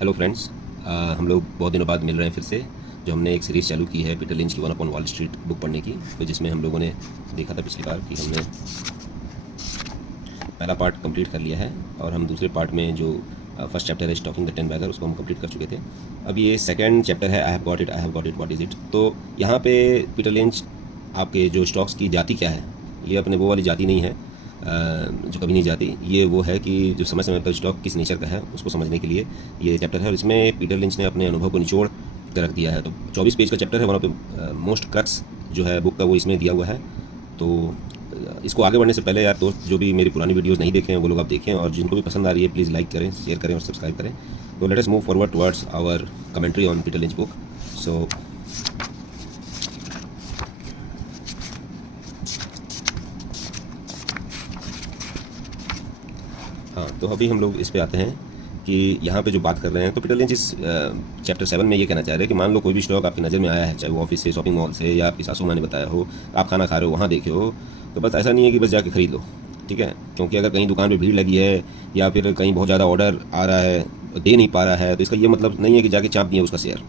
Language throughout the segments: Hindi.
हेलो फ्रेंड्स, हम लोग बहुत दिनों बाद मिल रहे हैं फिर से। जो हमने एक सीरीज़ चालू की है पीटर लिंच की one upon wall street book पढ़ने की, तो जिसमें हम लोगों ने देखा था पिछली बार कि हमने पहला पार्ट कंप्लीट कर लिया है और हम दूसरे पार्ट में जो फर्स्ट चैप्टर है स्टॉकिंग द 10 बैगर उसको हम कंप्लीट कर चुके थे। अब ये सेकंड चैप्टर है I have got it what is it. तो यहाँ पे पीटर लिंच आपके जो स्टॉक्स की जाति क्या है, ये अपने वो वाली जाति नहीं है जो कभी नहीं जाती। ये वो है कि जो समय समय पर स्टॉक किस नेचर का है उसको समझने के लिए ये चैप्टर है। और इसमें पीटर लिंच ने अपने अनुभव को निचोड़ कर रख दिया है। तो 24 पेज का चैप्टर है, one of the most crux जो है बुक का वो इसमें दिया हुआ है। तो इसको आगे बढ़ने से पहले यार दोस्त जो भी मेरी पुरानी वीडियोस नहीं देखे हैं वो लोग आप देखें, और जिनको भी पसंद आ रही है प्लीज़ लाइक करें, शेयर करें और सब्सक्राइब करें। तो let us move forward towards our commentary on Peter Lynch book. So हाँ, तो अभी हम लोग इस पे आते हैं कि यहाँ पे जो बात कर रहे हैं, तो पीटर लिंच इस चैप्टर 7 में ये कहना चाह रहे हैं कि मान लो कोई भी स्टॉक आपकी नज़र में आया है, चाहे वो ऑफिस से, शॉपिंग मॉल से, या आपकी सासू माँ ने बताया हो, आप खाना खा रहे हो वहाँ देखे हो, तो बस ऐसा नहीं है कि बस जाके खरीद लो, ठीक है। क्योंकि अगर कहीं दुकान पे भीड़ लगी है या फिर कहीं बहुत ज़्यादा ऑर्डर आ रहा है, दे नहीं पा रहा है, तो इसका ये मतलब नहीं है कि जाके चाप दिए उसका शेयर,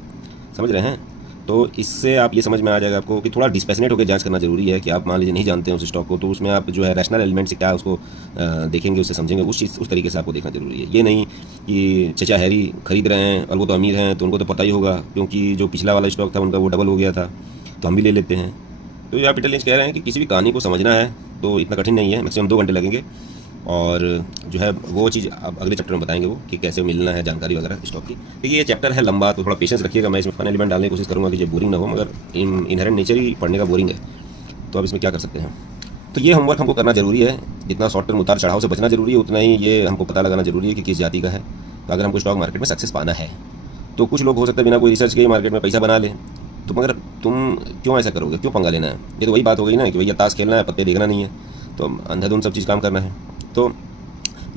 समझ रहे हैं। तो इससे आप ये समझ में आ जाएगा आपको कि थोड़ा डिस्पैशनेट होकर जांच करना जरूरी है। कि आप मान लीजिए नहीं जानते हैं उस स्टॉक को, तो उसमें आप जो है रैशनल एलिमेंट से क्या उसको देखेंगे, उससे समझेंगे, उस तरीके से आपको देखना जरूरी है। ये नहीं कि चचा हैरी खरीद रहे हैं और वो तो अमीर हैं तो उनको तो पता ही होगा, क्योंकि जो पिछला वाला स्टॉक था उनका वो डबल हो गया था तो हम भी ले लेते हैं। तो ये आप पीटर लिंच कह रहे हैं कि किसी भी कहानी को समझना है तो इतना कठिन नहीं है, मैक्सिमम 2 घंटे लगेंगे। और जो है वो चीज़ आप अगले चैप्टर में बताएंगे वो कि कैसे मिलना है जानकारी वगैरह स्टॉक की। देखिए ये चैप्टर है लंबा, तो थोड़ा पेशेंस रखिएगा। मैं इसमें फन एलिमेंट डालने की कोशिश करूँगा कि जो बोरिंग ना हो, मगर इनहेरेंट नेचर ही पढ़ने का बोरिंग है, तो अब इसमें क्या कर सकते हैं। तो ये होमवर्क हमको करना जरूरी है। जितना शॉर्ट टर्म उतार चढ़ाव से बचना जरूरी है, उतना ही ये हमको पता लगाना जरूरी है कि किस जाति का है। तो अगर हमको स्टॉक मार्केट में सक्सेस पाना है, तो कुछ लोग हो सकता है बिना कोई रिसर्च के मार्केट में पैसा बना लें, तो मगर तुम क्यों ऐसा करोगे, क्यों पंगा लेना है। ये तो वही बात हो गई ना कि भैया ताश खेलना है, पत्ते देखना नहीं है, तो अंधाधुंध सब चीज़ काम करना है। तो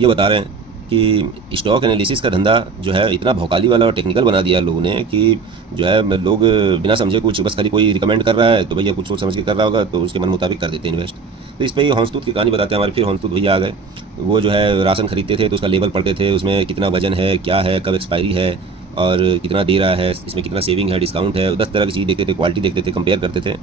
ये बता रहे हैं कि स्टॉक एनालिसिस का धंधा जो है इतना भौकाली वाला और टेक्निकल बना दिया है लोगों ने कि जो है लोग बिना समझे कुछ, बस खाली कोई रिकमेंड कर रहा है तो भैया कुछ सोच समझ के कर रहा होगा तो उसके मन मुताबिक कर देते हैं इन्वेस्ट। तो इस पर ये हंसतूत की कहानी बताते हैं। हमारे फिर हंसतूत भैया आ गए, वो जो है राशन खरीदते थे तो उसका लेबल पढ़ते थे, उसमें कितना वजन है, क्या है, कब एक्सपायरी है और कितना दे रहा है, इसमें कितना सेविंग है, डिस्काउंट है, 10 तरह की चीज़ देखते थे, क्वालिटी देखते थे, कंपेयर करते थे।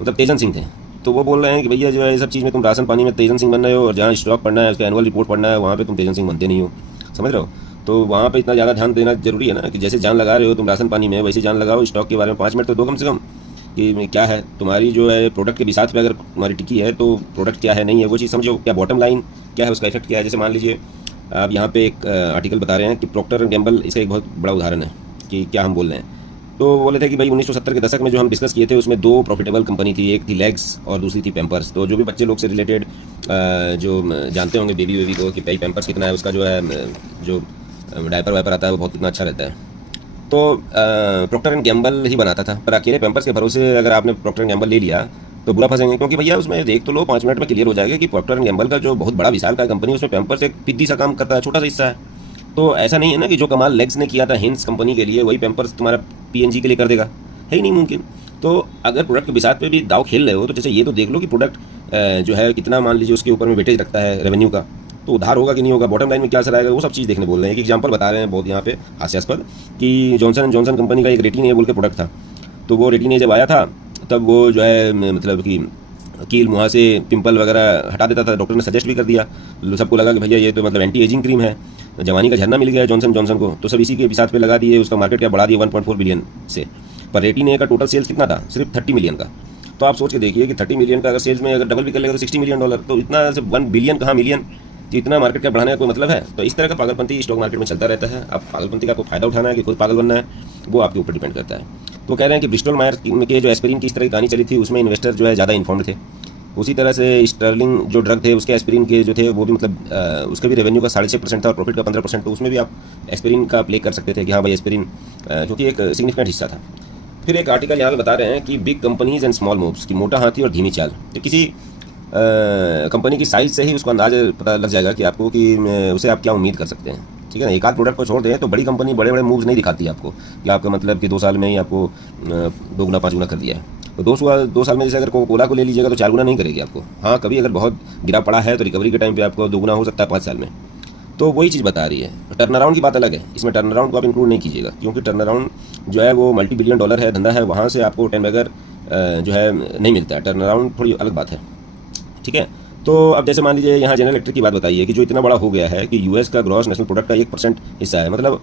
मतलब तेजन सिंह थे। तो वो बोल रहे हैं कि भैया जो है ये सब चीज़ में तुम राशन पानी में तेजन सिंह बन रहे हो, और जहाँ स्टॉक पढ़ना है, उसका एनुअल रिपोर्ट पढ़ना है, वहाँ पे तुम तेजन सिंह बनते नहीं हो, समझ रहे हो। तो वहाँ पे इतना ज़्यादा ध्यान देना जरूरी है ना कि जैसे जान लगा रहे हो तुम राशन पानी में, वैसे जान लगाओ स्टॉक के बारे में। 5 मिनट तो दो कम से कम कि क्या है तुम्हारी जो है प्रोडक्ट के बिसात पे अगर तुम्हारी टिकी है तो प्रोडक्ट क्या है, नहीं है, वो चीज़ समझो। क्या बॉटम लाइन क्या है, उसका इफेक्ट क्या है। जैसे मान लीजिए आप यहाँ पे एक आर्टिकल बता रहे हैं कि प्रॉक्टर एंड गैम्बल, इसका एक बहुत बड़ा उदाहरण है कि क्या हम बोल रहे हैं। तो बोले थे कि भाई 1970 के दशक में जो हम डिस्कस किए थे उसमें 2 प्रॉफिटेबल कंपनी थी, एक थी लेग्स और दूसरी थी पैम्पर्स। तो जो भी बच्चे लोग से रिलेटेड जो जानते होंगे बेबी को कि भाई पैम्पर्स कितना है, उसका जो है जो डायपर वाइपर आता है वो बहुत कितना अच्छा रहता है। तो प्रॉक्टर एंड गैम्बल ही बनाता था, पर अकेले पैम्पर्स के भरोसे अगर आपने प्रॉक्टर एंड गैम्बल ले लिया तो बुरा फंसेंगे। क्योंकि भैया उसमें देख तो लो, 5 मिनट में क्लियर हो जाएगा कि प्रॉक्टर एंड गैम्बल का जो बहुत बड़ा विशाल का कंपनी, उसमें पैम्पर्स एक पिद्दी सा काम करता है, छोटा सा हिस्सा है। तो ऐसा नहीं है ना कि जो कमाल लेग्स ने किया था हिंस कंपनी के लिए, वही पैम्पर्स तुम्हारा पीएनजी के लिए कर देगा, है ही नहीं मुमकिन। तो अगर प्रोडक्ट के बिसात पे भी दाव खेल रहे हो तो जैसे ये तो देख लो कि प्रोडक्ट जो है कितना, मान लीजिए उसके ऊपर में वेटेज रखता है रेवेन्यू का, तो उधार होगा कि नहीं होगा, बॉटम लाइन में क्या असर आएगा, वो सब चीज़ देखने बोल रहे हैं। एक एग्जांपल बता रहे हैं बहुत यहाँ पे हास्यास्पद कि जॉनसन एंड जॉनसन कंपनी का एक रेटिन ए बोल के प्रोडक्ट था। तो वो रेटिन ए जब आया था तब वो जो है मतलब कि कील मुँह से पिंपल वगैरह हटा देता था। डॉक्टर ने सजेस्ट भी कर दिया, सबको लगा कि भैया ये तो मतलब एंटी एजिंग क्रीम है, जवानी का झरना मिल गया जॉनसन जॉनसन को, तो सब इसी के बिसात पे लगा दिए। उसका मार्केट क्या बढ़ा दिया 1.4 बिलियन से। पर रेटिन ए का टोटल सेल्स कितना था, सिर्फ 30 मिलियन का। तो आप सोच के देखिए कि 30 मिलियन का अगर सेल्स में अगर डबल भी कर लेगा तो $60 मिलियन। तो इतना सिर्फ 1 बिलियन कहाँ मिलियन, तो इतना मार्केट का बढ़ाने का कोई मतलब है। तो इस तरह का पागलपंती स्टॉक मार्केट में चलता रहता है। अब पागलपंती का आपको फायदा उठाना है कि खुद पागल बनना है, वो आपके ऊपर डिपेंड करता है। तो कह रहे हैं कि ब्रिस्टल मायर के जो एस्पिरिन की इस तरह की कहानी चली थी, उसमें इन्वेस्टर जो है ज़्यादा इन्फॉर्म्ड थे। उसी तरह से स्टर्लिंग जो ड्रग थे उसके एस्पिरिन के जो थे वो भी मतलब उसके भी रेवेन्यू का 6.5% था और प्रॉफिट का 15%। तो उसमें भी आप एस्पिरिन का प्ले कर सकते थे कि हाँ भाई एस्पिरिन क्योंकि एक सिग्निफिकेंट हिस्सा था। फिर एक आर्टिकल यहाँ पे बता रहे हैं कि big companies and small moves, की मोटा हाथी और धीमी चाल। तो किसी कंपनी की साइज से ही उसको अंदाज़ पता लग जाएगा कि आपको कि उसे आप क्या उम्मीद कर सकते हैं, ठीक है ना। एक आध प्रोडक्ट को छोड़ दें तो बड़ी कंपनी बड़े बड़े मूव्स नहीं दिखाती आपको कि आपका मतलब कि 2 साल में ही आपको 2 गुना 5 गुना कर दिया है। तो 2 साल में जैसे अगर कोका को ले लीजिएगा तो 4 गुना नहीं करेगी आपको। हाँ, कभी अगर बहुत गिरा पड़ा है तो रिकवरी के टाइम पे आपको 2 गुना हो सकता है 5 साल में। तो वही चीज़ बता रही है। टर्न अराउंड की बात अलग है, इसमें टर्न अराउंड को आप इंक्लूड नहीं कीजिएगा, क्योंकि टर्न अराउंड जो है वो मल्टी बिलियन डॉलर है धंधा है, वहाँ से आपको 10 बैगर जो है नहीं मिलता है। टर्न अराउंड थोड़ी अलग बात है, ठीक है। तो अब जैसे मान लीजिए यहाँ जनरल इलेक्ट्रिक की बात बताइए कि जो इतना बड़ा हो गया है कि यूएस का ग्रॉस नेशनल प्रोडक्ट का 1% हिस्सा है, मतलब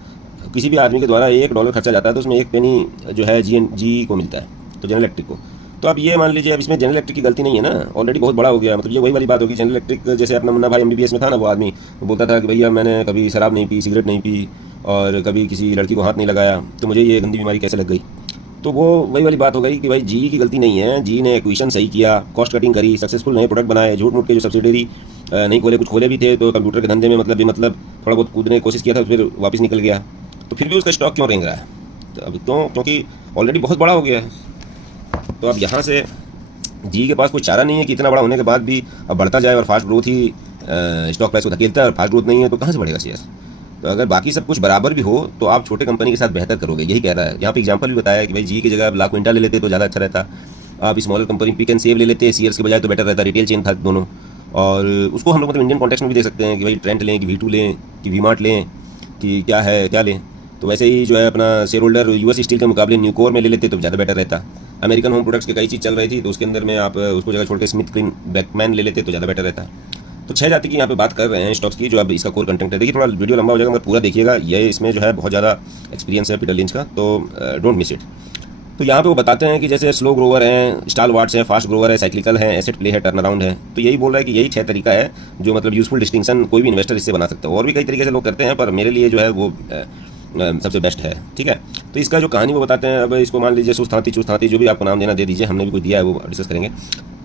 किसी भी आदमी के द्वारा $1 खर्चा जाता है तो उसमें 1 पेनी जो है जी को मिलता है, तो जनरल इलेक्ट्रिक को। तो अब ये मान लीजिए अब इसमें जनरल इलेक्ट्रिक की गलती नहीं है ना, ऑलरेडी बहुत बड़ा हो गया, मतलब ये वही वाली बात होगी। जनरल इलेक्ट्रिक जैसे अपना मुन्ना भाई एमबीबीएस में था ना, वो आदमी बोलता था कि भैया मैंने कभी शराब नहीं पी, सिगरेट नहीं पी और कभी किसी लड़की को हाथ नहीं लगाया, तो मुझे ये गंदी बीमारी कैसे लग गई। तो वो वही वाली बात हो गई कि भाई जी की गलती नहीं है, जी ने एक्विजिशन सही किया, कॉस्ट कटिंग करी, सक्सेसफुल नए प्रोडक्ट बनाए, झूठ मूठ के जो सब्सिडरी नहीं खोले, कुछ खोले भी थे तो कंप्यूटर के धंधे में मतलब थोड़ा बहुत कूदने की कोशिश किया था, फिर वापस निकल गया, तो फिर भी उसका स्टॉक क्यों रेंग रहा है? तो अब तो क्योंकि ऑलरेडी बहुत बड़ा हो गया है। तो अब यहाँ से जी के पास कोई चारा नहीं है कि इतना बड़ा होने के बाद भी अब बढ़ता जाए और फास्ट ग्रोथ ही स्टॉक प्राइस को धकेलता है, और फास्ट ग्रोथ नहीं है तो कहाँ से बढ़ेगा शेयर? तो अगर बाकी सब कुछ बराबर भी हो तो आप छोटे कंपनी के साथ बेहतर करोगे, यही कह रहा है। यहाँ पे एग्जांपल भी बताया कि भाई जी की जगह आप लाख मिंटा ले लेते तो ज़्यादा अच्छा रहता, आप smaller company pick and save ले लेते सीयर्स के बजाय तो बेटर रहता, रिटेल चेन था दोनों। और उसको हम लोग मतलब इंडियन कॉन्टेक्स्ट में भी दे सकते हैं कि भाई ट्रेंट लें कि V2 लें कि वी-मार्ट लें कि क्या है क्या लें। तो वैसे ही जो है अपना शेयर होल्डर यूएस स्टील के मुकाबले न्यूकोर में ले लेते तो ज़्यादा बेटर रहता। अमेरिकन होम प्रोडक्ट्स की कई चीज़ चल रही थी तो उसके अंदर में आप उसको जगह छोड़ के स्मिथ क्लीन बैकमैन ले लेते तो ज़्यादा बेटर रहता। तो 6 जाति की यहाँ पे बात कर रहे हैं स्टॉक्स की, जो अब इसका कोर कंटेंट है। देखिए थोड़ा वीडियो लंबा हो जाएगा मगर पूरा देखिएगा, ये इसमें जो है बहुत ज़्यादा एक्सपीरियंस है पीटर लिंच का, तो डोंट मिस इट। तो यहाँ पे वो बताते हैं कि जैसे स्लो ग्रोवर हैं, स्टाल वार्ड्स हैं, फास्ट ग्रोवर है, साइक्लिकल है, एसेट प्ले है, टर्न अराउंड है। तो यही बोल रहा है कि यही 6 तरीका है जो मतलब यूजफुल डिस्टिंक्शन कोई भी इन्वेस्टर इससे बना सकता है। और भी कई तरीके से लोग करते हैं पर मेरे लिए जो है वो सबसे बेस्ट है, ठीक है। तो इसका जो कहानी वो बताते हैं, अब इसको मान लीजिए सुस्थाती चुस्थाती जो भी आपको नाम देना दे दीजिए, हमने भी कुछ दिया है वो डिस्कस करेंगे।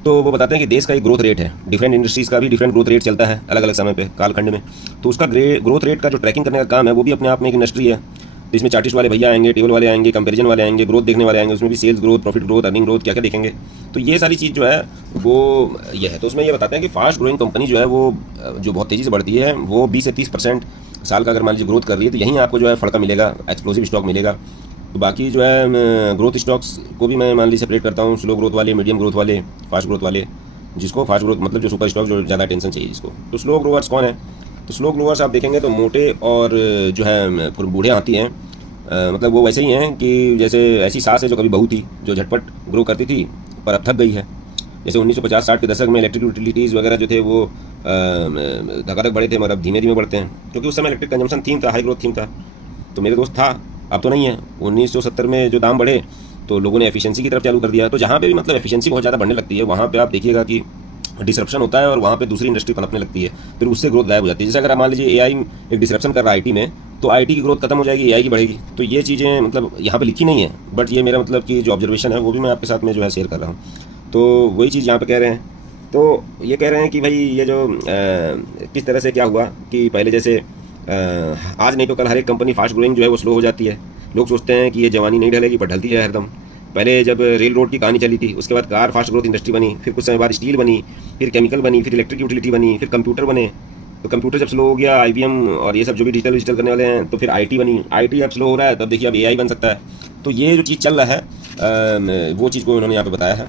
तो वो बताते हैं कि देश का एक ग्रोथ रेट है, डिफरेंट इंडस्ट्रीज़ का भी डिफरेंट ग्रोथ रेट चलता है अलग अलग समय पे कालखंड में। तो उसका ग्रोथ रेट का जो ट्रैकिंग करने का काम है वो भी अपने आप में एक इंडस्ट्री है। तो इसमें चार्टिस्ट वाले भैया आएंगे, टेबल वाले आएंगे, कंपैरिजन वाले आएंगे, ग्रोथ देखने वाले आएंगे, उसमें भी sales growth, profit growth, earning growth क्या क्या देखेंगे। तो ये सारी चीज़ जो है वो ये है। तो उसमें ये बताते हैं कि फास्ट ग्रोइंग कंपनी जो है वो जो बहुत तेज़ी से बढ़ती है वो 20 से 30% साल का अगर मान लीजिए ग्रोथ कर रही है तो यहीं आपको जो है फड़का मिलेगा, एक्सप्लोसिव स्टॉक मिलेगा। तो बाकी जो है ग्रोथ स्टॉक्स को भी मैं मान लीजिए सेपरेट करता हूँ, स्लो ग्रोथ वाले, मीडियम ग्रोथ वाले, फास्ट ग्रोथ वाले। जिसको फास्ट ग्रोथ मतलब जो सुपर स्टॉक जो ज़्यादा टेंशन चाहिए जिसको। तो स्लो ग्रोवर्स कौन है? तो स्लो ग्रोवर्स आप देखेंगे तो मोटे और जो है बूढ़े हाथी हैं, मतलब वो वैसे ही हैं कि जैसे ऐसी सास है जो कभी बहू थी, जो झटपट ग्रो करती थी पर अब थक गई है। जैसे 1950-60 के दशक में इलेक्ट्रिक यूटिलिटीज़ वगैरह जो थे वो धकाधक बढ़े थे मगर अब धीमे धीमे बढ़ते हैं, क्योंकि उस समय इलेक्ट्रिक कंजम्पशन थीम था, हाई ग्रोथ थीम था। तो मेरे दोस्त था, अब तो नहीं है। 1970 में जो दाम बढ़े तो लोगों ने एफिशिएंसी की तरफ चालू कर दिया। तो जहाँ पे भी मतलब एफिशिएंसी बहुत ज़्यादा बढ़ने लगती है वहाँ पे आप देखिएगा कि डिसरप्शन होता है और वहाँ पे दूसरी इंडस्ट्री पनपने लगती है, फिर उससे ग्रोथ गायब हो जाती है। जैसे अगर आप मान लीजिए एआई एक डिसरप्शन कर रहा है आईटी में, तो आईटी की ग्रोथ खत्म हो जाएगी, एआई की बढ़ेगी। तो ये चीज़ें मतलब यहाँ पे लिखी नहीं है, बट ये मेरा मतलब कि जो ऑब्जर्वेशन है वो भी मैं आपके साथ में जो है शेयर कर रहा हूँ। तो वही चीज़ यहाँ पे कह रहे हैं। तो ये कह रहे हैं कि भाई ये जो किस तरह से क्या हुआ कि पहले जैसे आज नहीं तो कल हर एक कंपनी फास्ट ग्रोइंग जो है वो स्लो हो जाती है। लोग सोचते हैं कि ये जवानी नहीं ढलेगी पर ढलती है हरदम। पहले जब रेल रोड की कहानी चली थी उसके बाद कार फास्ट ग्रोथ इंडस्ट्री बनी, फिर कुछ समय बाद स्टील बनी, फिर केमिकल बनी, फिर इलेक्ट्रिक यूटिलिटी बनी, फिर कंप्यूटर बने। तो कंप्यूटर जब स्लो हो गया, IBM और ये सब जो भी डिजिटल करने वाले हैं, तो फिर IT बनी। IT अब स्लो हो रहा है, तब देखिए अब AI बन सकता है। तो ये जो चीज़ चल रहा है वो चीज़ को उन्होंने यहाँ पे बताया है।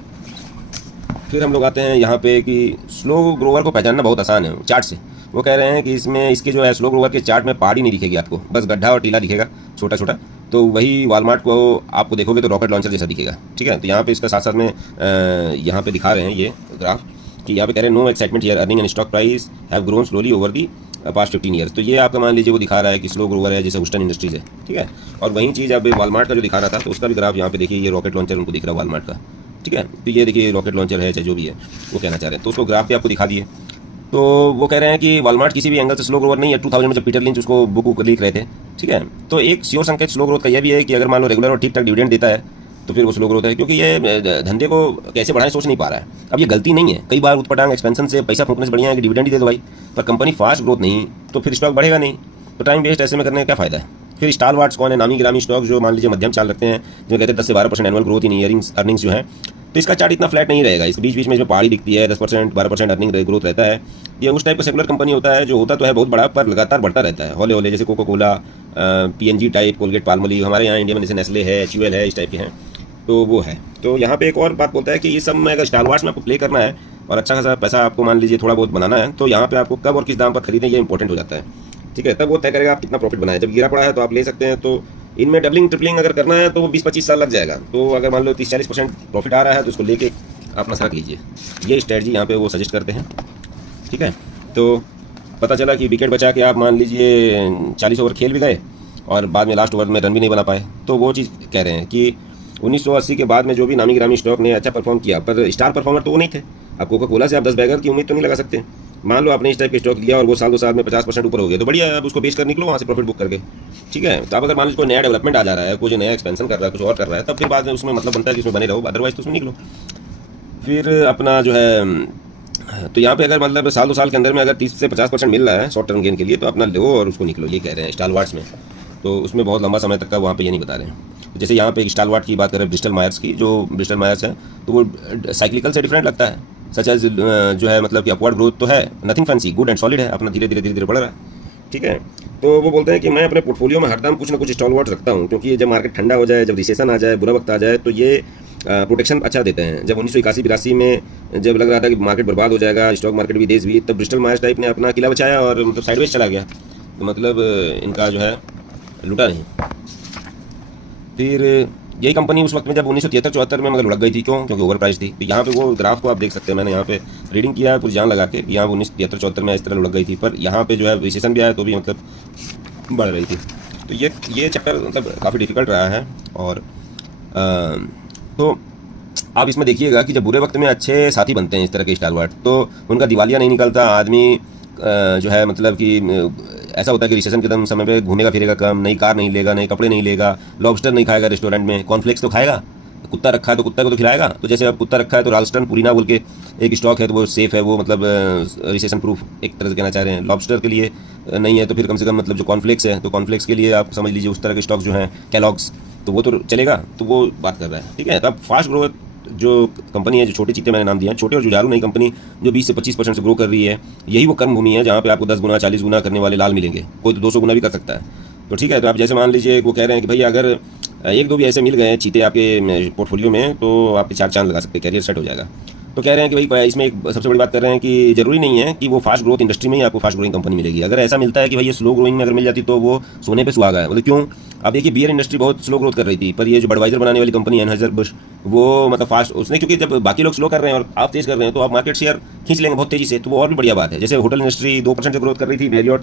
फिर हम लोग आते हैं यहाँ पे कि स्लो ग्रोवर को पहचानना बहुत आसान है चार्ट से। वो कह रहे हैं कि इसमें इसके जो है स्लो ग्रोवर के चार्ट में पहाड़ी नहीं दिखेगी आपको, बस गड्ढा और टीला दिखेगा छोटा छोटा। तो वही वालमार्ट को आपको देखोगे तो रॉकेट लॉन्चर जैसा दिखेगा, ठीक है। तो यहाँ पे इसका साथ साथ में यहाँ पे दिखा रहे हैं ये ग्राफ कि यहाँ पे कह रहे हैं no excitement here, earning and stock price have grown slowly over the past 15 years. तो ये आपका मान लीजिए वो दिखा रहा है कि स्लो ग्रोवर है जैसे हुस्टन इंडस्ट्रीज है, ठीक है। और वही चीज़ अब वालमार्ट का जो दिखा रहा था तो उसका भी ग्राफ यहाँ पे देखिए, ये रॉकेट लॉन्चर उनको दिख रहा है वालमार्ट का, ठीक है। तो ये देखिए रॉकेट लॉन्चर है चाहे जो भी है वो कहना चाह रहे हैं, तो उसको ग्राफ पे आपको दिखा दिए। तो वो कह रहे हैं कि वालमार्ट किसी भी एंगल से स्लो ग्रोवर नहीं है। 2000 में जब पीटर लिंच उसको बुक लिख रहे थे, ठीक है। तो एक श्योर संकेत स्लो ग्रोथ का यह भी है कि अगर मान लो रेगुलर और ठीक ठाक डिविडेंड देता है तो फिर वो स्लो ग्रोथ है, क्योंकि ये धंधे को कैसे बढ़ाएं सोच नहीं पा रहा है। अब ये गलती नहीं है, कई बार उठपटांग एक्सपेंशन से पैसा फूकने से बढ़िया है कि डिविडेंड ही दे दो भाई, पर कंपनी फास्ट ग्रोथ नहीं तो फिर स्टॉक बढ़ेगा नहीं। तो टाइम वेस्ट ऐसे में करने का क्या फ़ायदा है। फिर स्टार वार्ड्स कौन है? नामी गिरामी स्टॉक जो मान लीजिए मध्यम चाल रखते हैं, जो कहते हैं 10 से 12% एनुअल ग्रोथ इन अर्निंग्स जो है। तो इसका चार्ट इतना फ्लैट नहीं रहेगा, इसके बीच बीच में इसमें पहाड़ी दिखती है, 10% 12% अर्निंग ग्रोथ रहता है। ये उस टाइप का सेकुलर कंपनी होता है जो होता तो है बहुत बड़ा पर लगातार बढ़ता रहता है हौले हौले, जैसे Coca Cola, PNG type, Colgate Palmolive, हमारे यहाँ इंडिया में जैसे नेस्ले है, HUL है, इस टाइप के हैं। तो वो है। तो यहाँ पे एक और बात बोलता है कि ये सब में अगर स्टार वार्ड्स में आपको प्ले करना है और अच्छा खासा पैसा आपको मान लीजिए थोड़ा बहुत बनाना है, तो यहाँ पे आपको कब और किस दाम पर खरीदें ये इंपॉर्टेंट हो जाता है। ठीक है, तब वो तय करेगा आप कितना प्रॉफिट बनाए। जब गिरा पड़ा है तो आप ले सकते हैं। तो इनमें डबलिंग ट्रिपलिंग अगर करना है तो वो 20-25 साल लग जाएगा। तो अगर मान लो 30-40% प्रॉफिट आ रहा है तो उसको लेके आप मसरत लीजिए। ये स्ट्रेटजी यहाँ पे वो सजेस्ट करते हैं। ठीक है, तो पता चला कि विकेट बचा के आप मान लीजिए 40 ओवर खेल भी गए और बाद में लास्ट ओवर में रन भी नहीं बना पाए। तो वो चीज़ कह रहे हैं कि 1980 के बाद में जो भी नामी गिरामी स्टॉक ने अच्छा परफॉर्म किया, पर स्टार परफॉर्मर तो वो नहीं थे। आप कोका कोला से आप 10 बैगर की उम्मीद तो नहीं लगा सकते। मान लो आपने इस टाइप के स्टॉक लिया और वो साल 2 साल में 50% ऊपर हो गया, तो बढ़िया है, आप उसको बेच कर निकलो वहाँ से प्रॉफिट बुक करके। ठीक है, तो आप अगर मान लीजिए कोई नया डेवलपमेंट आ जा रहा है, कोई नया एक्सपेंशन कर रहा है, कुछ और कर रहा है, तब फिर बाद में उसमें मतलब बनता है कि उसमें बने रहो, अदरवाइज तो उसमें निकलो। फिर अपना जो है, तो यहाँ पे अगर मतलब साल 2 साल के अंदर में अगर 30 से 50% मिल रहा है शॉर्ट टर्म गेन के लिए, तो अपना लो और उसको निकलो, ये कह रहे हैं स्टालवार्ट्स में। तो उसमें बहुत लंबा समय तक का वहाँ पे ये नहीं बता रहे हैं। जैसे यहाँ पे एक स्टालवार्ट की बात करें, ब्रिस्टल मायर्स की, जो ब्रिस्टल मायर्स है तो वो साइक्लिकल से डिफरेंट लगता है। सच एज जो है मतलब कि अपवर्ड ग्रोथ तो है, nothing fancy, good and solid है, अपना धीरे धीरे बढ़ रहा है। ठीक है, तो वो बोलते हैं कि मैं अपने पोर्टफोलियो में हरदम कुछ ना कुछ स्टॉलवर्ट रखता हूँ, क्योंकि जब मार्केट ठंडा हो जाए, जब रिसेशन आ जाए, बुरा वक्त आ जाए, तो ये प्रोटेक्शन अच्छा देते हैं। जब 1981-82 में जब लग रहा था कि मार्केट बर्बाद हो जाएगा, स्टॉक मार्केट भी, देश भी, तब ब्रिस्टल मायर्स टाइप ने अपना किला बचाया और मतलब साइडवेज चला गया। तो मतलब इनका जो है लुटा नहीं। फिर यही कंपनी उस वक्त में जब 1973-74 में मगर लुढ़क गई थी। क्यों? क्योंकि ओवर प्राइस थी। तो यहाँ पे वो ग्राफ को आप देख सकते हैं, मैंने यहाँ पे रीडिंग किया है पूरी जान लगा के, यहाँ 1973-74 में इस तरह लुढ़क गई थी, पर यहाँ पे जो है रिसेशन भी आया तो भी मतलब बढ़ रही थी। तो ये चैप्टर मतलब काफ़ी डिफिकल्ट रहा है। और तो आप इसमें देखिएगा कि जब बुरे वक्त में अच्छे साथी बनते हैं इस तरह के स्टालवर्ट, तो उनका दिवालिया नहीं निकलता। आदमी जो है मतलब कि ऐसा होता है कि रिसेशन के दम समय पे घूमेगा फिरेगा कम, नई कार नहीं लेगा, नए कपड़े नहीं लेगा, लॉबस्टर नहीं खाएगा रेस्टोरेंट में, कॉर्नफ्लेक्स तो खाएगा, कुत्ता रखा है तो कुत्ता को तो खिलाएगा। तो जैसे अब कुत्ता रखा है तो राल्स्टन पुरीना बोल के एक स्टॉक है, तो वो सेफ है, वो मतलब रिसेशन प्रूफ एक तरह से कहना चाह रहे हैं। लॉबस्टर के लिए नहीं है तो फिर कम से कम मतलब जो कॉर्नफ्लेक्स है, तो कॉर्नफ्लेक्स के लिए आप समझ लीजिए उस तरह के स्टॉक जो हैं कैलॉग्स, तो वो तो चलेगा। तो वो बात कर रहा है। ठीक है, तब फास्ट ग्रोथ जो कंपनी है, जो छोटे चीते मैंने नाम दिया है, छोटे और जुझारू नई कंपनी जो 20 से 25% से ग्रो कर रही है, यही वो कर्म भूमि है जहाँ पे आपको 10 गुना 40 गुना करने वाले लाल मिलेंगे। कोई तो 200 गुना भी कर सकता है। तो ठीक है, तो आप जैसे मान लीजिए वो कह रहे हैं कि भाई अगर 1-2 भी ऐसे मिल गए चीते आपके पोर्टफोलियो में, तो आपके 4 चांद लगा सकते हैं, कैरियर सेट हो जाएगा। तो कह रहे हैं कि भाई इसमें एक सबसे बड़ी बात कर रहे हैं कि जरूरी नहीं है कि वो फास्ट ग्रोथ इंडस्ट्री में ही आपको फास्ट ग्रोइंग कंपनी मिलेगी। अगर ऐसा मिलता है कि भाई ये स्लो ग्रोइंग में अगर मिल जाती तो वो सोने पे सुहागा है। मतलब क्यों? अब देखिए बियर इंडस्ट्री बहुत स्लो ग्रोथ कर रही थी, पर ये जो बडवाइजर बनाने वाली कंपनी एनहज़र-बुश, वो मतलब फास्ट उसने, क्योंकि जब बाकी लोग स्लो कर रहे हैं और आप तेज कर रहे हैं तो आप मार्केट शेयर खींच लेंगे बहुत तेजी से, तो वो और भी बढ़िया बात है। जैसे होटल इंडस्ट्री 2% से ग्रोथ कर रही थी, मेरियट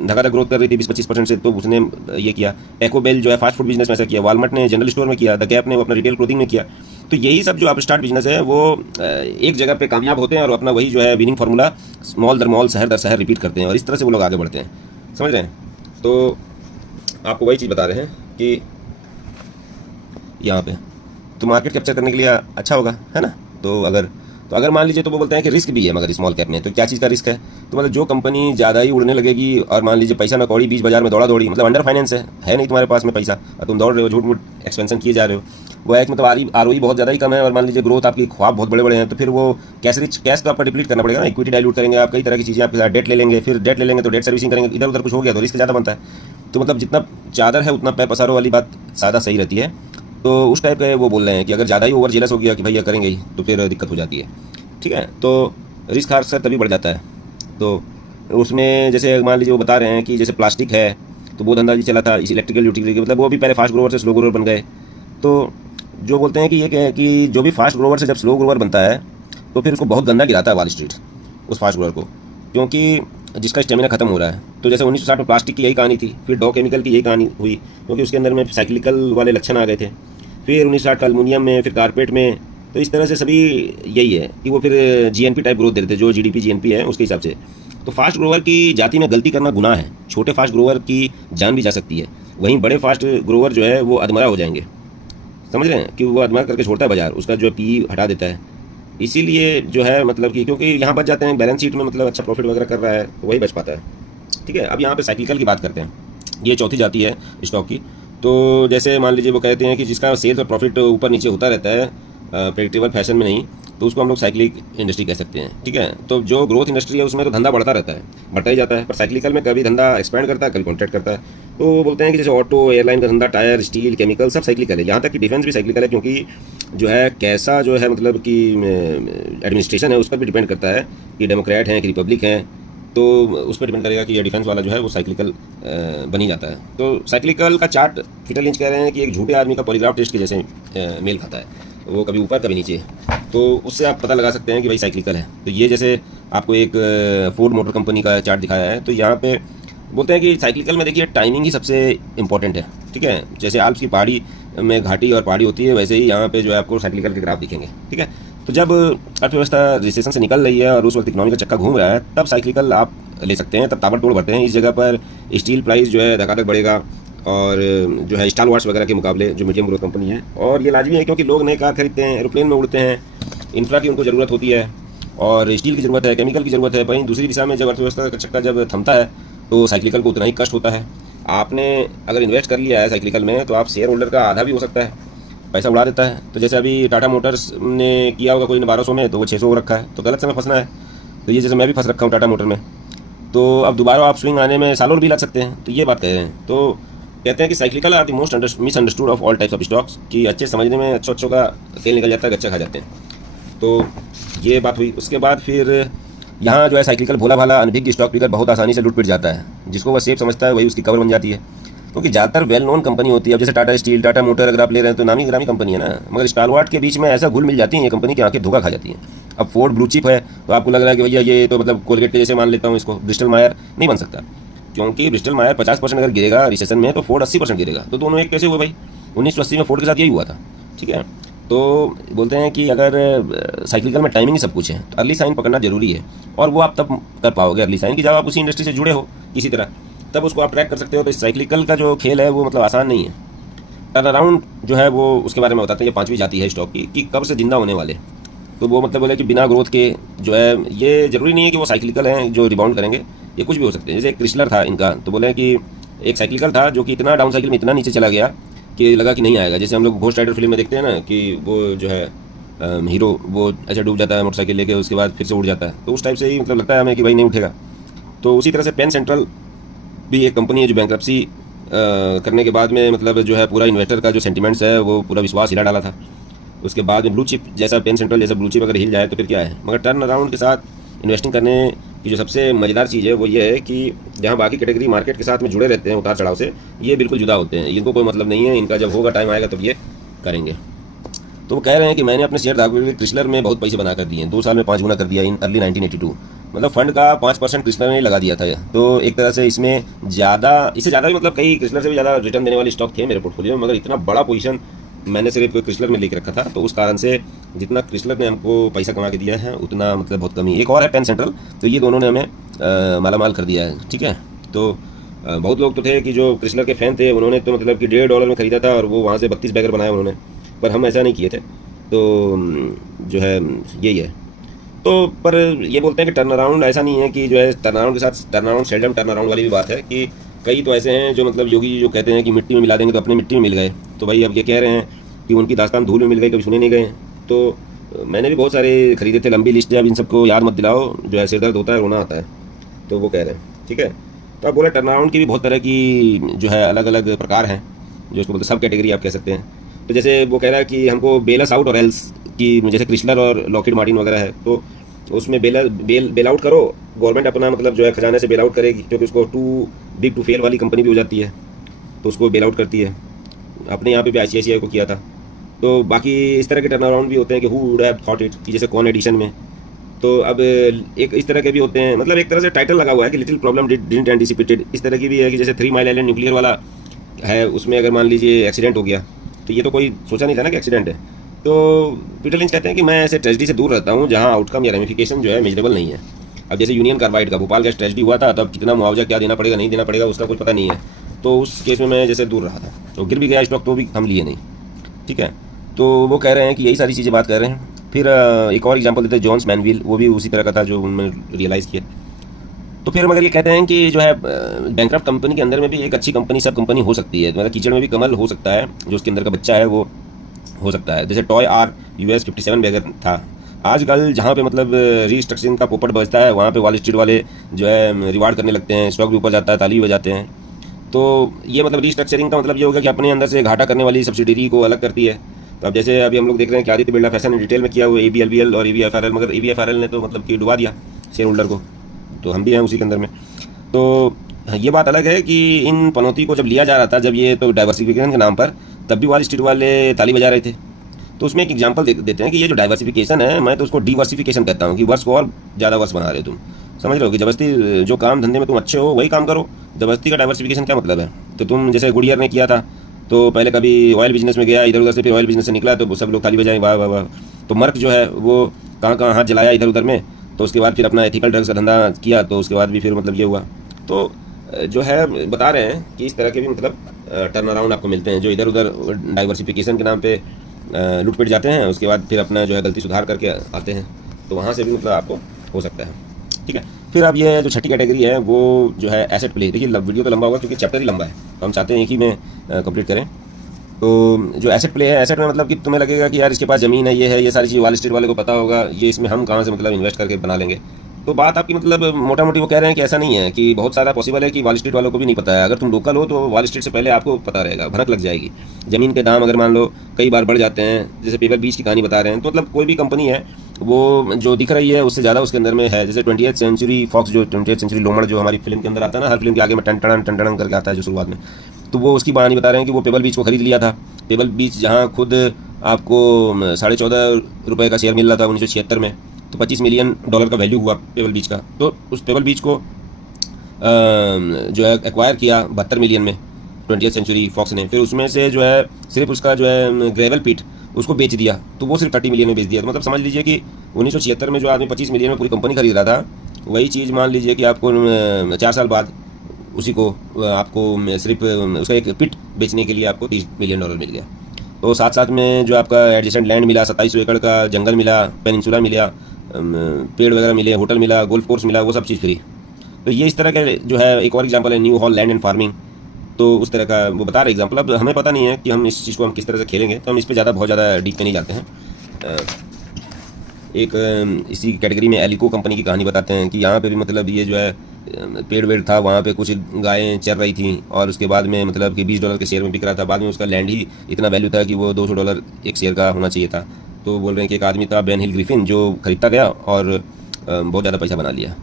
धगाधक ग्रोथ कर रही थी 20-25% से, तो उसने ये किया। टैको बेल जो है फास्ट फूड बिजनेस में ऐसा किया, वालमार्ट ने जनरल स्टोर में किया, द गैप ने अपना रिटेल क्लोथिंग में किया। तो यही सब जो आप स्टार्ट बिजनेस है वो एक जगह पे कामयाब होते हैं और अपना वही जो है विनिंग फार्मूला मॉल दर मॉल, शहर दर शहर रिपीट करते हैं, और इस तरह से वो लोग आगे बढ़ते हैं। समझ रहे हैं? तो आपको वही चीज़ बता रहे हैं कि यहाँ पे तो मार्केट कैप्चर करने के लिए अच्छा होगा, है ना। तो अगर मान लीजिए, तो वो बोलते हैं कि रिस्क भी है मगर स्मॉल कैप में। तो क्या चीज़ का रिस्क है? तो मतलब जो कंपनी ज़्यादा ही उड़ने लगेगी और मान लीजिए पैसा ना कौड़ी, बीच बाजार में दौड़ा दौड़ी, मतलब अंडर फाइनेंस है नहीं तुम्हारे पास में पैसा और तुम दौड़ रहे हो, झूठ मूठ एक्सपेंशन किए जा रहे हो, वो एक मतलब ROE बहुत ज़्यादा ही कम है, और मान लीजिए ग्रोथ आपकी ख्वाब बहुत बड़े बड़े हैं, तो फिर वो कैश तो आपका डिप्लीट करना पड़ेगा ना। इक्विटी डाइल्यूट करेंगे आप, कई तरह की चीज़ें आपके साथ, डेट ले लेंगे, फिर डेट ले लेंगे तो डेट सर्विसिंग करेंगे, इधर उधर कुछ हो गया तो रिस्क ज़्यादा बनता है। तो मतलब जितना चादर है उतना पैर पसारो वाली बात ज़्यादा सही रहती है। तो उस टाइप का वो बोल रहे हैं कि अगर ज़्यादा ही ओवर जेलस हो गया कि भाई ये करेंगे ही, तो फिर दिक्कत हो जाती है। ठीक है, तो रिस्क हार तभी बढ़ जाता है। तो उसमें जैसे मान लीजिए वो बता रहे हैं कि जैसे प्लास्टिक है, तो वो धंधा जी चला था, इस इलेक्ट्रिकल यूटिलिटी, मतलब वो भी पहले फास्ट ग्रोवर से स्लो ग्रोवर बन गए। तो जो बोलते हैं कि ये कि जो भी फास्ट ग्रोवर से जब स्लो ग्रोवर बनता है तो फिर उसको बहुत गंदा गिराता है वॉल स्ट्रीट उस फास्ट ग्रोवर को, क्योंकि जिसका स्टेमिना खत्म हो रहा है। तो जैसे 1960 में प्लास्टिक की यही कहानी थी, फिर डॉ केमिकल की यही कहानी हुई, क्योंकि उसके अंदर में साइक्लिकल वाले लक्षण आ गए थे। फिर 1960 का एल्युमिनियम में, फिर कारपेट में। तो इस तरह से सभी यही है कि वो फिर GNP टाइप ग्रोथ दे देते, जो GDP GNP है उसके हिसाब से। तो फास्ट ग्रोवर की जाति में गलती करना गुनाह है। छोटे फास्ट ग्रोवर की जान भी जा सकती है, वहीं बड़े फास्ट ग्रोवर जो है वो अधमरा हो जाएंगे। समझ रहे हैं कि वो अधमरा करके छोड़ता है बाजार, उसका जो PE हटा देता है। इसीलिए जो है मतलब कि क्योंकि यहाँ बच जाते हैं बैलेंस शीट में, मतलब अच्छा प्रॉफिट वगैरह कर रहा है तो वही बच पाता है। ठीक है, अब यहाँ पे साइक्लिकल की बात करते हैं। ये चौथी जाति है स्टॉक की। तो जैसे मान लीजिए वो कहते हैं कि जिसका सेल्स और प्रॉफिट ऊपर नीचे होता रहता है प्रेडिक्टेबल फैशन में नहीं, तो उसको हम लोग साइक्लिक इंडस्ट्री कह सकते हैं। ठीक है, तो जो ग्रोथ इंडस्ट्री है उसमें तो धंधा बढ़ता रहता है, बढ़ता ही जाता है, पर साइक्लिकल में कभी धंधा एक्सपेंड करता है, कभी कॉन्ट्रैक्ट करता है। तो वो बोलते हैं कि जैसे ऑटो, एयरलाइन का धंधा, टायर, स्टील, केमिकल सब साइक्लिकल है। यहाँ तक कि डिफेंस भी साइक्लिकल है, क्योंकि जो है कैसा जो है मतलब कि एडमिनिस्ट्रेशन है उस पर भी डिपेंड करता है कि डेमोक्रेट हैं कि रिपब्लिक हैं। तो उस पर डिपेंड करेगा कि ये डिफेंस वाला जो है वो साइक्लिकल बनी जाता है। तो साइक्लिकल का चार्ट पीटर लिंच कह रहे हैं कि एक झूठे आदमी का पॉलीग्राफ टेस्ट के जैसे मेल खाता है, वो कभी ऊपर कभी नीचे, तो उससे आप पता लगा सकते हैं कि भाई साइक्लिकल है। तो ये जैसे आपको एक फोर्ड मोटर कंपनी का चार्ट दिखाया है, तो यहाँ पे बोलते हैं कि साइक्लिकल में देखिए टाइमिंग ही सबसे इंपॉर्टेंट है, ठीक है। जैसे आल्प्स की पहाड़ी में घाटी और पहाड़ी होती है, वैसे ही यहाँ पे जो है आपको साइक्लिकल के ग्राफ दिखेंगे, ठीक है। तो जब अर्थव्यवस्था रिसेशन से निकल रही है और उस वक्त इकोनॉमी का चक्का घूम रहा है, तब साइक्लिकल आप ले सकते हैं, तब ताबड़तोड़ बढ़ते हैं। इस जगह पर स्टील प्राइस जो है धकाधक बढ़ेगा, और जो है स्टार वार्स वगैरह के मुकाबले जो मीडियम ग्रोथ कंपनी है। और ये लाजमी है क्योंकि लोग नए कार खरीदते हैं, एरोप्लेन में उड़ते हैं, इंफ्रा की उनको ज़रूरत होती है, और स्टील की ज़रूरत है, केमिकल की ज़रूरत है। वहीं दूसरी दिशा में जब अर्थव्यवस्था का चक्का जब थमता है तो साइक्लिकल को उतना ही कष्ट होता है। आपने अगर इन्वेस्ट कर लिया है साइक्लिकल में, तो आप शेयर होल्डर का आधा भी हो सकता है, पैसा उड़ा देता है। तो जैसे अभी टाटा मोटर्स ने किया होगा कोई ने 1200 में, तो वो 600 रखा है, तो गलत समय फंसना है। तो ये जैसे मैं भी फंस रखा हूँ टाटा मोटर में, तो अब दोबारा आप स्विंग आने में सालों भी लग सकते हैं। तो ये बात कह रहे हैं। तो कहते हैं कि cyclical are the most misunderstood of all types of stocks, कि अच्छे समझने में अच्छों का तेल निकल जाता है, गच्चा खा जाते हैं। तो ये बात हुई। उसके बाद फिर यहाँ जो है साइक्लिकल भोला भाला अनभिज्ञ स्टॉक पिकर बहुत आसानी से लूट पिट जाता है, जिसको वह सेफ समझता है वही उसकी कवर बन जाती है, क्योंकि ज़्यादातर वेल नोन कंपनी होती है। अब जैसे टाटा स्टील, टाटा मोटर अगर आप ले रहे हैं तो नामी ग्रामी कंपनी है ना, मगर स्टारवार्ट के बीच में ऐसा घुल मिल जाती है ये कंपनी की आंखें धोखा खा जाती हैं। अब फोर्ड ब्लू चिप है, तो आपको लग रहा है कि भैया ये तो मतलब कोलगेट के जैसे मान लेता हूँ इसको, ब्रिस्टल मायर नहीं बन सकता, क्योंकि ब्रिस्टल मायर 50% अगर गिरेगा रिसेशन में, तो फोर्ड 80% गिरेगा। तो दोनों एक कैसे हुए भाई? 1980 में फोर्ड के साथ यही हुआ था, ठीक है। तो बोलते हैं कि अगर साइक्लिकल में टाइमिंग ही सब कुछ है, तो अर्ली साइन पकड़ना जरूरी है, और वो आप तब कर पाओगे अर्ली साइन की जब आप उसी इंडस्ट्री से जुड़े हो किसी तरह, तब उसको आप ट्रैक कर सकते हो। तो साइक्लिकल का जो खेल है वो मतलब आसान नहीं है। टर्न अराउंड जो है वो उसके बारे में बताते हैं, ये 5वीं जाती है स्टॉक की, कि कब से जिंदा होने वाले। तो वो मतलब बोले कि बिना ग्रोथ के जो है, ये जरूरी नहीं है कि वो साइक्लिकल हैं जो रिबाउंड करेंगे, ये कुछ भी हो सकते हैं। जैसे क्रिसलर था इनका, तो बोले कि एक साइक्लिकल था जो कि इतना डाउन साइकिल में इतना नीचे चला गया कि लगा कि नहीं आएगा। जैसे हम लोग घोस्ट राइडर फिल्म में देखते हैं ना, कि वो जो है हीरो वो ऐसे डूब जाता है मोटरसाइकिल लेके, उसके बाद फिर से उड़ जाता है, तो उस टाइप से ही मतलब लगता है हमें कि भाई नहीं उठेगा। तो उसी तरह से पेन सेंट्रल भी एक कंपनी है जो बैंक्रप्सी करने के बाद में मतलब जो है पूरा इन्वेस्टर का जो सेंटिमेंट्स है वो पूरा विश्वास हिला डाला था। उसके बाद में ब्लू चिप जैसा, पेन सेंट्रल जैसा ब्लू चिप अगर हिल जाए तो फिर क्या है। मगर टर्न अराउंड के साथ इन्वेस्टिंग करने की जो सबसे मज़ेदार चीज़ है वो ये है कि जहाँ बाकी कैटेगरी मार्केट के साथ में जुड़े रहते हैं उतार चढ़ाव से, ये बिल्कुल जुदा होते हैं, इनको कोई मतलब नहीं है, इनका जब होगा टाइम आएगा तब ये करेंगे। तो वो कह रहे हैं कि मैंने अपने शेयर धारकों के क्रिसलर में बहुत पैसे बना कर दिए, 2 साल में 5 गुना कर दिया इन अर्ली 1982। मतलब फंड का 5% क्रिसलर में ही लगा दिया था। तो एक तरह से इसमें ज़्यादा, इससे ज़्यादा भी मतलब कई क्रिसलर से भी ज़्यादा रिटर्न देने वाली स्टॉक थे मेरे पोर्टफोलियो में, मगर इतना बड़ा पोजीशन मैंने सिर्फ क्रिसलर में लेकर रखा था। तो उस कारण से जितना क्रिसलर ने हमको पैसा कमा के दिया है उतना मतलब बहुत कमी। एक और है पेन सेंट्रल, तो ये दोनों ने हमें माला माल कर दिया है, ठीक है। तो बहुत लोग तो थे कि जो क्रिसलर के फ़ैन थे, उन्होंने तो मतलब कि $1.5 में ख़रीदा था और वो वहाँ से 32 बैगर बनाए उन्होंने, पर हम ऐसा नहीं किए थे। तो जो है यही है। तो पर ये बोलते हैं कि टर्न अराउंड ऐसा नहीं है कि जो है टर्न अराउंड के साथ turn around seldom turn around वाली भी बात है, कि कई तो ऐसे हैं जो मतलब योगी जी जो कहते हैं कि मिट्टी में मिला देंगे तो अपने मिट्टी में मिल गए। तो भाई अब ये कह रहे हैं कि उनकी दास्तान धूल में मिल गई, कभी सुने नहीं गए। तो मैंने भी बहुत सारे खरीदे थे, लंबी लिस्ट है, अब इन सबको याद मत दिलाओ, जो है सिर दर्द होता है, रोना आता है। तो वो कह रहे हैं, ठीक है। तो आप बोले टर्न अराउंड की भी बहुत तरह की जो है अलग अलग प्रकार हैं, जो उसको बोलते सब कैटेगरी आप कह सकते हैं। तो जैसे वो कह रहा है कि हमको बेलस आउट और एल्स की, जैसे क्रिसलर और लॉकहीड मार्टिन वगैरह है, तो उसमें बेल आउट करो, गवर्नमेंट अपना मतलब जो है खजाने से बेल आउट करेगी, क्योंकि उसको टू बिग टू फेल वाली कंपनी भी हो जाती है, तो उसको बेल आउट करती है। अपने यहाँ पे भी ICICI को किया था। तो बाकी इस तरह के टर्न अराउंड भी होते हैं कि who would have thought it, कि जैसे कौन एडिशन में। तो अब एक इस तरह के भी होते हैं, मतलब एक तरह से टाइटल लगा हुआ है कि लिटिल प्रॉब्लम डिडंट एंटिसिपेटेड। इस तरह की भी है कि जैसे 3 माइल आइलैंड न्यूक्लियर वाला है, उसमें अगर मान लीजिए एक्सीडेंट हो गया, तो ये तो कोई सोचा नहीं था ना कि एक्सीडेंट है। तो पीटर लिंच कहते हैं कि मैं ऐसे ट्रेजेडी से दूर रहता हूँ जहाँ आउटकम या रेमिफिकेशन जो है मेजरेबल नहीं है। अब जैसे यूनियन कार्बाइड का भोपाल गैस ट्रेजेडी हुआ था, तब कितना मुआवजा क्या देना पड़ेगा नहीं देना पड़ेगा उसका कुछ पता नहीं है, तो उस केस में मैं जैसे दूर रहा था, तो गिर भी गया स्टॉक तो भी हम लिए नहीं, ठीक है। तो वो कह रहे हैं कि यही सारी चीज़ें बात कर रहे हैं। फिर एक और एग्जांपल देते हैं जॉन्स मैनविल, वो भी उसी तरह का था जो उन्होंने रियलाइज़ किया। तो फिर मगर ये कहते हैं कि जो है बैंकक्रफ्ट कंपनी के अंदर में भी एक अच्छी कंपनी सब कंपनी हो सकती है, मतलब कीचड़ में भी कमल हो सकता है, जो उसके अंदर का बच्चा है वो हो सकता है। जैसे टॉय आर US 57 बैगर था। आजकल जहाँ पे मतलब रीस्ट्रक्चरिंग का पोपट बजता है, वहाँ पे वॉल स्ट्रीट वाले जो है रिवार्ड करने लगते हैं, स्टॉक भी ऊपर जाता है, ताली भी बजाते हैं। तो ये मतलब रीस्ट्रक्चरिंग का मतलब ये होगा कि अपने अंदर से घाटा करने वाली सब्सिडरी को अलग करती है। तो अब जैसे अभी हम लोग देख रहे हैं कि आदित्य बिरला फैशन ने डिटेल में किया हुआ ABLBL और ABFRL, मगर ABFRL ने तो मतलब कि डुबा दिया शेयर होल्डर को। तो हम भी हैं उसी के अंदर में। तो ये बात अलग है कि इन पनौती को जब लिया जा रहा था, जब ये तो डाइवर्सिफिकेशन के नाम पर, तब भी वॉल स्ट्रीट वाले ताली बजा रहे थे। तो उसमें एक एग्जांपल देते हैं कि ये जो डाइवर्सिफिकेशन है, मैं तो उसको डिवर्सिफिकेशन कहता हूँ कि वर्ष को और ज़्यादा वर्ष बना रहे हो तुम। समझ रहे हो कि जबरदस्ती जो काम धंधे में तुम अच्छे हो वही काम करो। जबरदस्ती का डाइवर्सिफिकेशन क्या मतलब है? तो तुम जैसे गुड़ियर ने किया था, तो पहले कभी ऑयल बिजनेस में गया, इधर उधर से फिर ऑयल बिजनेस से निकला, तो सब लोग ताली बजाएं, वाह वाह वाह। तो मर्क जो है वो कहाँ कहाँ हाथ जलाया इधर उधर में, तो उसके बाद फिर अपना एथिकल ड्रग्स का धंधा किया, तो उसके बाद भी फिर मतलब ये हुआ। तो जो है बता रहे हैं कि इस तरह के भी मतलब टर्न अराउंड आपको मिलते हैं, जो इधर उधर डाइवर्सिफिकेशन के नाम पे लूट पिट जाते हैं, उसके बाद फिर अपना जो है गलती सुधार करके आते हैं। तो वहाँ से भी मतलब आपको हो सकता है। ठीक है, फिर अब ये जो छठी कैटेगरी है वो जो है एसेट प्ले। देखिए वीडियो तो लंबा होगा क्योंकि चैप्टर ही लंबा है, तो हम चाहते हैं एक ही में कंप्लीट करें। तो जो एसेट प्ले है, एसेट में मतलब कि तुम्हें लगेगा कि यार इसके पास ज़मीन है, ये सारी चीज़ वॉल स्ट्रीट वाले को पता होगा, ये इसमें हम कहाँ से मतलब इन्वेस्ट करके बना लेंगे। तो बात आपकी मतलब मोटा मोटी वो कह रहे हैं कि ऐसा नहीं है, कि बहुत सारा पॉसिबल है कि वॉल स्ट्रीट वालों को भी नहीं पता है। अगर तुम लोकल हो तो वॉल स्ट्रीट से पहले आपको पता रहेगा, भनक लग जाएगी। ज़मीन के दाम अगर मान लो कई बार बढ़ जाते हैं, जैसे पेपर बीच की कहानी बता रहे हैं, तो मतलब कोई भी कंपनी है वो जो दिख रही है उससे ज़्यादा उसके अंदर में है। जैसे 20th सेंचुरी फॉक्स, जो 20th सेंचुरी लोमड़ जो हमारी फिल्म के अंदर आता है ना, हर फिल्म के आगे में टन टन करके आता है जो शुरुआत में, तो वो उसकी कहानी बता रहे हैं कि वो पेबल बीच को खरीद लिया था। पेबल बीच जहाँ खुद आपको ₹14.5 का शेयर मिल रहा था 1976 में, तो $25 मिलियन का वैल्यू हुआ पेबल बीच का। तो उस पेबल बीच को जो है एक्वायर किया 72 मिलियन में 20th सेंचुरी फॉक्स ने। फिर उसमें से जो है सिर्फ उसका जो है ग्रेवल पिट उसको बेच दिया, तो वो सिर्फ 30 मिलियन में बेच दिया। तो मतलब समझ लीजिए कि 1976 में जो आदमी 25 मिलियन में पूरी कंपनी खरीद रहा था, वही चीज़ मान लीजिए कि आपको 4 साल बाद उसी को आपको सिर्फ उसका एक पिट बेचने के लिए आपको $30 मिलियन मिल गया। तो साथ साथ में जो आपका एडजेसेंट लैंड मिला, 2700 एकड़ का जंगल मिला, पेनिनसुला मिला, पेड़ वगैरह मिले, होटल मिला, गोल्फ कोर्स मिला, वो सब चीज़ फ्री। तो ये इस तरह के जो है एक और एग्जांपल है new hall land and farming. तो उस तरह का वो बता रहे एग्जांपल। अब हमें पता नहीं है कि हम इस चीज़ को हम किस तरह से खेलेंगे, तो हम इस पर बहुत ज़्यादा डीप में नहीं जाते हैं। एक इसी कैटेगरी में एलिको कंपनी की कहानी बताते हैं कि यहाँ पे भी मतलब ये जो है पेड़ वेड़ था, वहाँ पे कुछ गायें चर रही थी, और उसके बाद में मतलब कि $20 के शेयर में बिक रहा था। बाद में उसका लैंड ही इतना वैल्यू था कि वो $200 एक शेयर का होना चाहिए था। तो बोल रहे हैं कि एक आदमी था बेन हिल ग्रिफिन, जो खरीदता गया और बहुत ज़्यादा पैसा बना लिया।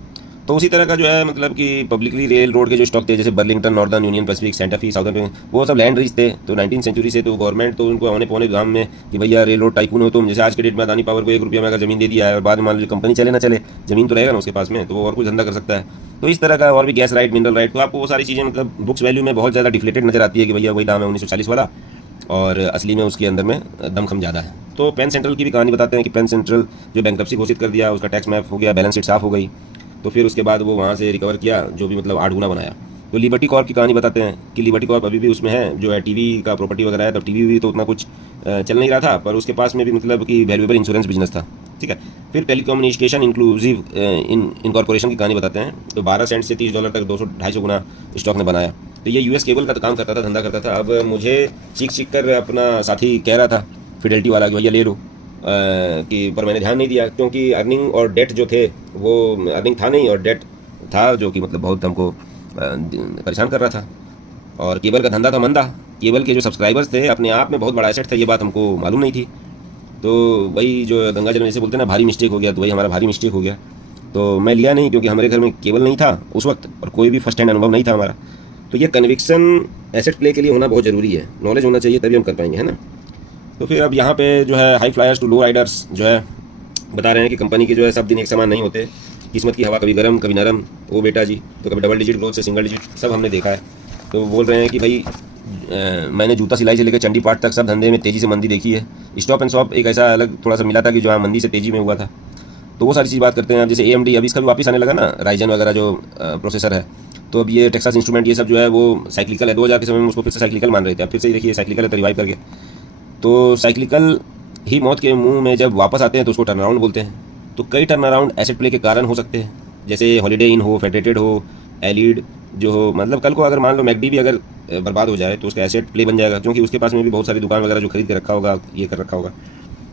तो उसी तरह का जो है मतलब कि पब्लिकली रेल रोड के जो स्टॉक थे, जैसे Burlington, Northern Union Pacific, Santa Fe, Southern, वो सब लैंड रीच थे। तो 19th सेंचुरी से तो गवर्नमेंट तो उनको आने पौने गांव में कि भैया रेल रोड टाइकून हो तुम। जैसे आज के डेट में अदानी पावर को ₹1 में अगर ज़मीन दे दिया है, और बाद में मान लीजिए कंपनी चले ना चले, ज़मीन तो रहेगा ना उसके पास में, तो वो और कुछ धंधा कर सकता है। तो इस तरह का और भी गैस राइट, मिनरल राइट, तो आपको वो सारी चीज़ें मतलब बुक्स वैल्यू में बहुत ज़्यादा डिफ्लेटेड नजर आती है कि भैया वही दाम है 1940 वाला, और असली में उसके अंदर में दमखम ज़्यादा है। तो पेन सेंट्रल की भी कहानी बताते हैं कि पेन सेंट्रल जो बैंक्रप्सी घोषित कर दिया, उसका टैक्स मैप हो गया, बैलेंस शीट साफ हो गई, तो फिर उसके बाद वो वहाँ से रिकवर किया, जो भी मतलब 8 गुना बनाया। तो लिबर्टी कॉर्प की कहानी बताते हैं कि लिबर्टी कॉर्प अभी भी उसमें है, जो है टीवी का प्रॉपर्टी वगैरह है। तब टीवी भी तो उतना कुछ चल नहीं रहा था, पर उसके पास में भी मतलब कि वैल्यूएबल इंश्योरेंस बिजनेस था। ठीक है, फिर टेलीकम्युनिकेशन इंक्लूसिव इनकॉर्पोरेशन की कहानी बताते हैं। तो 12 सेंट से $30 तक 200-250 गुना स्टॉक ने बनाया। तो ये यूएस केबल का काम करता था, धंधा करता था। अब मुझे चीख कर अपना साथी कह रहा था फिडेलिटी वाला कि भैया ले लो, कि पर मैंने ध्यान नहीं दिया, क्योंकि अर्निंग और डेट जो थे वो अर्निंग था नहीं और डेट था, जो कि मतलब बहुत हमको परेशान कर रहा था। और केबल का धंधा था मंदा। केबल के जो सब्सक्राइबर्स थे अपने आप में बहुत बड़ा एसेट था, ये बात हमको मालूम नहीं थी। तो वही जो गंगा जल में जैसे बोलते हैं ना, भारी मिस्टेक हो गया, तो वही हमारा भारी मिस्टेक हो गया। तो मैं लिया नहीं, क्योंकि हमारे घर में केबल नहीं था उस वक्त, और कोई भी फर्स्ट हैंड अनुभव नहीं था हमारा। तो ये कन्विक्शन एसेट प्ले के लिए होना बहुत ज़रूरी है, नॉलेज होना चाहिए, तभी हम कर पाएंगे, है ना। तो फिर अब यहाँ पे जो है high flyers to low riders जो है बता रहे हैं कि कंपनी के जो है सब दिन एक समान नहीं होते, किस्मत की हवा कभी गर्म कभी नरम, वो बेटा जी। तो कभी डबल डिजिट ग्रोथ से सिंगल डिजिट, सब हमने देखा है। तो बोल रहे हैं कि भाई मैंने जूता सिलाई से लेकर चंडी पाठ तक सब धंधे में तेज़ी से मंदी देखी है। स्टॉप एंड शॉप एक ऐसा अलग थोड़ा सा मिला था कि जो मंदी से तेज़ी में हुआ था। तो वो सारी चीज़ बात करते हैं। अब जैसे AMD अभी इसका भी वापस आने लगा ना, राइजन वगैरह जो प्रोसेसर है। तो अब ये टेक्सास इंस्ट्रूमेंट ये सब जो है वो साइक्लिकल है। 2000 के समय में उसको फिर से साइक्लिकल मान रहे थे, अब फिर से देखिए साइक्लिकल है, तो रिवाइव करके। तो साइक्लिकल ही मौत के मुंह में जब वापस आते हैं तो उसको टर्न अराउंड बोलते हैं। तो कई टर्न अराउंड एसेट प्ले के कारण हो सकते हैं, जैसे हॉलीडे इन हो, फेडरेटेड हो, एलिड जो हो। मतलब कल को अगर मान लो मैकडी भी अगर बर्बाद हो जाए तो उसका एसेट प्ले बन जाएगा, क्योंकि उसके पास में भी बहुत सारी दुकान वगैरह जो खरीद के रखा होगा, ये कर रखा होगा।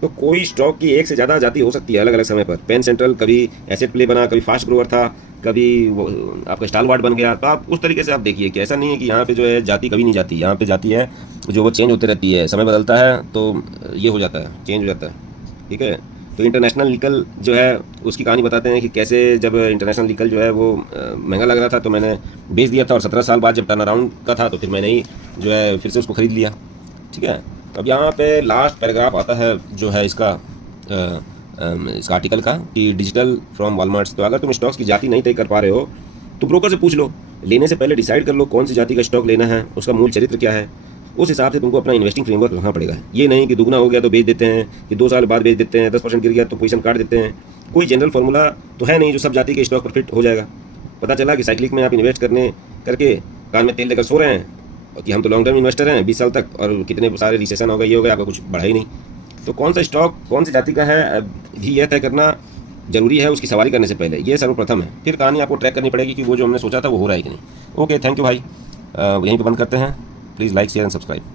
तो कोई स्टॉक की एक से ज़्यादा जाति हो सकती है अलग अलग समय पर। पेन सेंट्रल कभी एसेट प्ले बना, कभी फास्ट ग्रोवर था, कभी वो आपका स्टालवार्ड बन गया। तो आप उस तरीके से आप देखिए कि ऐसा नहीं है कि यहाँ पे जो है जाति कभी नहीं जाती। यहाँ पे जाति है जो वो चेंज होती रहती है, समय बदलता है तो ये हो जाता है, चेंज हो जाता है। ठीक है, तो इंटरनेशनल निकल जो है उसकी कहानी बताते हैं कि कैसे जब इंटरनेशनल निकल जो है वो महंगा लग रहा था तो मैंने बेच दिया था, और 17 साल बाद जब टर्न अराउंड का था तो फिर मैंने ही जो है फिर से उसको ख़रीद लिया। ठीक है, तो अब यहाँ पे लास्ट पैराग्राफ आता है जो है इसका आर्टिकल का, कि डिजिटल फ्रॉम वॉलमार्ट्स। तो अगर तुम स्टॉक्स की जाति नहीं तय कर पा रहे हो तो ब्रोकर से पूछ लो, लेने से पहले डिसाइड कर लो कौन सी जाति का स्टॉक लेना है, उसका मूल चरित्र क्या है, उस हिसाब से तुमको अपना इन्वेस्टिंग फ्रेमवर्क रखना पड़ेगा। ये नहीं कि दुगना हो गया तो बेच देते हैं, कि 2 साल बाद बेच देते हैं, 10% गिर गया तो पोजीशन काट देते हैं। कोई जनरल फार्मूला तो है नहीं जो सब जाति के स्टॉक पर फिट हो जाएगा। पता चला कि साइक्लिक में आप इन्वेस्ट करके कान में तेल लेकर सो रहे हैं कि हम तो लॉन्ग टर्म इन्वेस्टर हैं 20 साल तक, और कितने सारे रिसेशन हो गए, ये हो गया, आपका कुछ बढ़ा ही नहीं। तो कौन सा स्टॉक कौन सी जाति का है भी यह तय करना जरूरी है उसकी सवारी करने से पहले, ये सर्वप्रथम है। फिर कहानी आपको ट्रैक करनी पड़ेगी कि वो जो हमने सोचा था वो हो रहा है कि नहीं। ओके, थैंक यू भाई, यहीं पे बंद करते हैं। Please like share and subscribe.